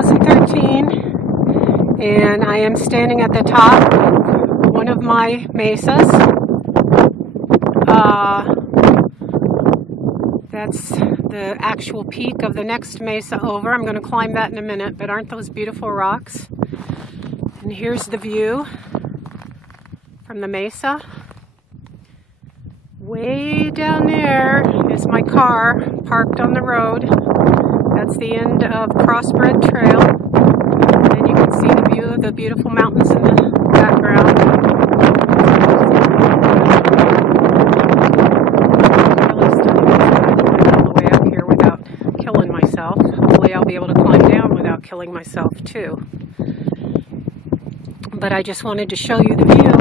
2013, and I am standing at the top of one of my mesas. That's the actual peak of the next mesa over. I'm going to climb that in a minute, but aren't those beautiful rocks? And here's the view from the mesa. Way down there is my car parked on the road. That's the end of Crossbred Trail. And you can see the view of the beautiful mountains in the background. Really stunning. All the way up here without killing myself. Hopefully I'll be able to climb down without killing myself too. But I just wanted to show you the view.